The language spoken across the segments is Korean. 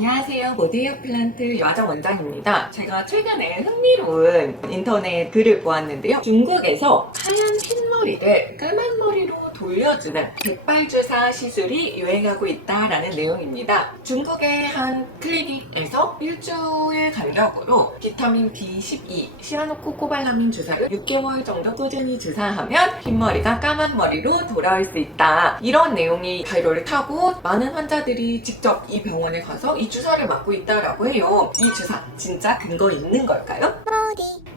안녕하세요. 모데이어 플란트 여자 원장입니다. 제가 최근에 흥미로운 인터넷 글을 보았는데요. 중국에서 하얀 흰머리를 까만 머리로 돌려주는 백발주사 시술이 유행하고 있다라는 내용입니다. 중국의 한 클리닉에서 일주일 간격으로 비타민 B12, 시아노코코발라민 주사를 6개월 정도 꾸준히 주사하면 흰머리가 까만 머리로 돌아올 수 있다. 이런 내용이 바이럴을 타고 많은 환자들이 직접 이 병원에 가서 이 주사를 맞고 있다라고 해요. 이 주사 진짜 근거 있는 걸까요?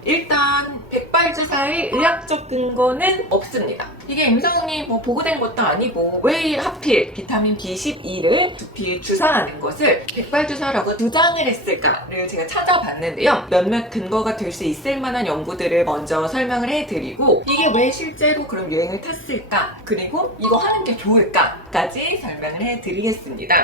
일단 백발주사의 의학적 근거는 없습니다. 이게 임상이 보고된 것도 아니고 왜 하필 비타민 B12를 두피에 주사하는 것을 백발주사라고 주장을 했을까를 제가 찾아봤는데요. 몇몇 근거가 될 수 있을 만한 연구들을 먼저 설명을 해드리고 이게 왜 실제로 그런 유행을 탔을까 그리고 이거 하는 게 좋을까까지 설명을 해드리겠습니다.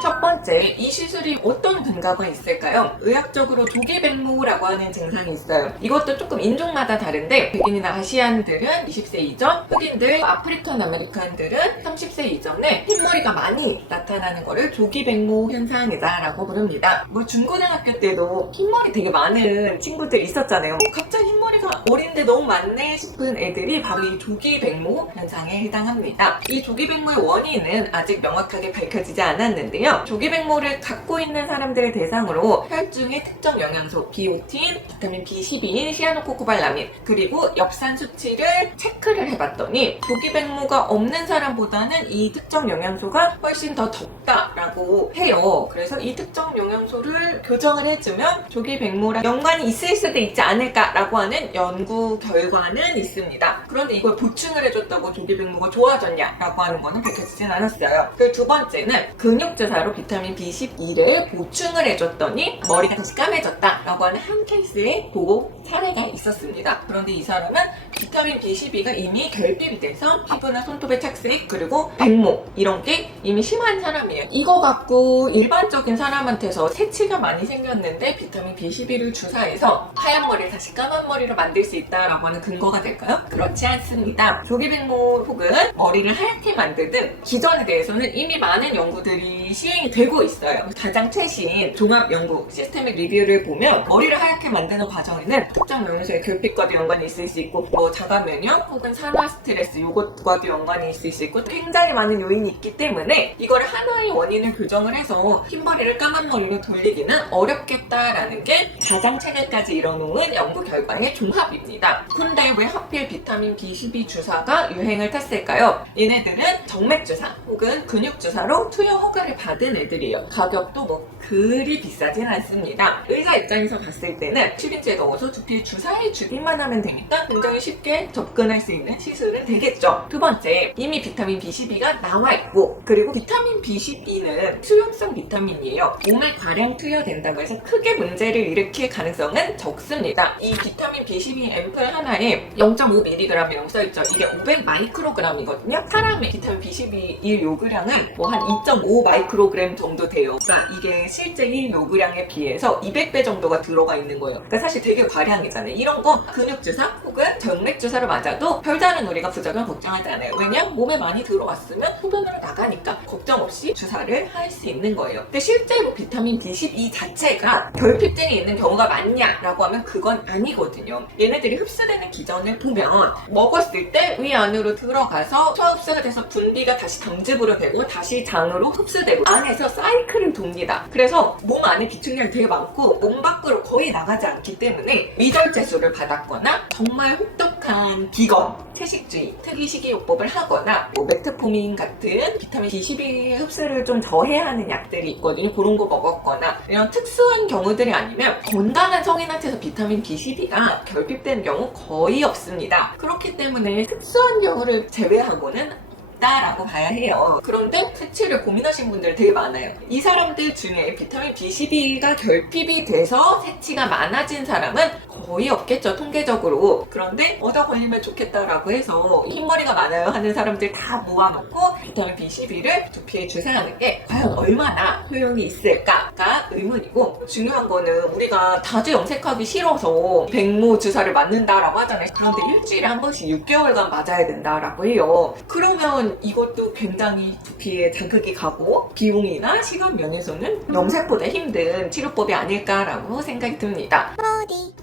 첫 번째, 이 시술이 어떤 근거가 있을까요? 의학적으로 조기백모라고 하는 증상이 있어요. 이것도 조금 인종마다 다른데 백인이나 아시안들은 20세 이전, 흑인들, 아프리칸 아메리칸들은 30세 이전에 흰머리가 많이 나타나는 거를 조기백모 현상이다라고 부릅니다. 중고등학교 때도 흰머리 되게 많은 친구들 있었잖아요. 갑자기 흰머리가 어린데 너무 많네 싶은 애들이 바로 이 조기백모 현상에 해당합니다. 이 조기백모의 원인은 아직 명확하게 밝혀지지 않았는데요. 조기백모를 갖고 있는 사람들을 대상으로 혈중의 특정 영양소, 비오틴, 비타민 B12인 시아노코코발라민, 그리고 엽산 수치를 체크를 해봤더니 조기백모가 없는 사람보다는 이 특정 영양소가 훨씬 더 적다라고 해요. 그래서 이 특정 영양소를 교정을 해주면 조기백모랑 연관이 있을 수도 있지 않을까라고 하는 연구 결과는 있습니다. 그런데 이걸 보충을 해줬다고 조기백모가 좋아졌냐라고 하는 거는 밝혀지진 않았어요. 그 두 번째는 근육주사로 비타민 B12를 보충을 해줬더니 머리가 다시 까매졌다라고 하는 한 케이스의 보고 사례가 있었습니다. 그런데 이 사람은 비타민 B12가 이미 결핍이 돼서 피부나 손톱의 착색 그리고 백모 이런 게 이미 심한 사람이에요. 이거 갖고 일반적인 사람한테서 새치가 많이 생겼는데 비타민 B12를 주사해서 하얀 머리를 다시 까만 머리로 만들 수 있다라고 하는 근거가 될까요? 그렇지 않습니다. 조기백모 혹은 머리를 하얗게 만드는 기전에 대해서는 이미 많은 연구들이 시행이 되고 있어요. 가장 최신 종합연구 시스테믹 리뷰를 보면 머리를 하얗게 만드는 과정에는 특정 영양소의 결핍과도 연관이 있을 수 있고 자가 면역 혹은 산화 스트레스 이것과도 연관이 있을 수 있고 굉장히 많은 요인이 있기 때문에 이걸 하나의 원인을 교정을 해서 흰머리를 까만 머리로 돌리기는 어렵겠다라는 게 가장 최근까지 이뤄놓은 연구 결과의 종합입니다. 근데 왜 하필 비타민 B12 주사가 유행을 탔을까요? 얘네들은 정맥주사 혹은 근육주사로 투여 허가를 받은 애들이에요. 가격도 그리 비싸진 않습니다. 의사 입장에서 봤을 때는 시린지에 넣어서 두피에 주사해주기만 하면 되니까 굉장히 쉽게 접근할 수 있는 시술은 되겠죠. 두 번째, 이미 비타민 B12가 나와 있고 그리고 비타민 B12는 수용성 비타민이에요. 몸에 과량 투여된다고 해서 크게 문제를 일으킬 가능성은 적습니다. 이 비타민 B12 앰플 하나에 0.5mg이라고 써있죠. 이게 500마이크로그램이거든요. 사람의 비타민 B12 1요구량은 한 2.5 마이크로그램 정도 돼요. 그러니까 이게 실제 1요구량에 비해서 200배 정도가 들어가 있는 거예요. 그러니까 사실 되게 과량이잖아요. 이런 거 근육주사 혹은 정맥주사를 맞아도 별다른 우리가 부작용 걱정하지 않아요. 왜냐면 몸에 많이 들어왔으면 소변으로 나가니까 걱정 없이 주사를 할 수 있는 거예요. 근데 실제로 비타민 B12 자체가 결핍증이 있는 경우가 많냐라고 하면 그건 아니거든요. 얘네들이 흡수되는 기전을 보면 먹었을 때 위 안으로 들어가서 소화흡수가 돼서 분비가 다시 당즙으로 되고 다시 장으로 흡수되고 안에서 사이클을 돕니다. 그래서 몸 안에 비축량이 되게 많고 몸 밖으로 거의 나가지 않기 때문에 위절제술을 받았거나 정말 혹독한 비건, 채식주의, 특이식이요법을 하거나 메트포민 같은 비타민 B12 흡수를 좀 저해하는 약들이 있거든요. 그런 거 먹었거나 이런 특수한 경우들이 아니면 건강한 성인한테서 비타민 B12가 결핍되는 경우 거의 없습니다. 그렇기 때문에 특수한 경우를 제외하고는 라고 봐야 해요. 그런데 새치를 고민하신 분들 되게 많아요. 이 사람들 중에 비타민 B12가 결핍이 돼서 새치가 많아진 사람은 거의 없겠죠, 통계적으로. 그런데 얻어 걸리면 좋겠다라고 해서 흰머리가 많아요 하는 사람들 다 모아놓고 비타민 B12를 두피에 주사하는 게 과연 얼마나 효용이 있을까가 딱 의문이고, 중요한 거는 우리가 다주 염색하기 싫어서 백모 주사를 맞는다라고 하잖아요. 그런데 일주일에 한 번씩 6개월간 맞아야 된다라고 해요. 그러면 이것도 굉장히 두피에 자극이 가고 비용이나 시간 면에서는 염색보다 힘든 치료법이 아닐까라고 생각이 듭니다.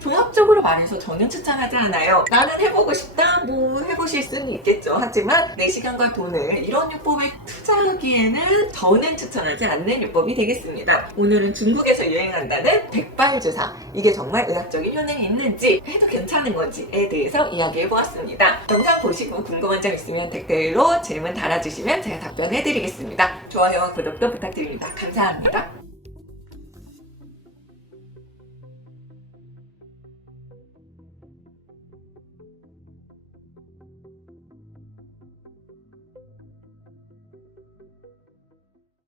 종합적으로 말해서 저는 추천하지 않아요. 나는 해보고 싶다? 뭐 해보실 수는 있겠죠. 하지만 내 시간과 돈을 이런 요법에 투자하기에는 저는 추천하지 않는 요법이 되겠습니다. 오늘은 중국에서 유행한다는 백발주사, 이게 정말 의학적인 효능이 있는지, 해도 괜찮은 건지에 대해서 이야기해보았습니다. 영상 보시고 궁금한 점 있으면 댓글로 질문 달아주시면 제가 답변해드리겠습니다. 좋아요와 구독도 부탁드립니다. 감사합니다.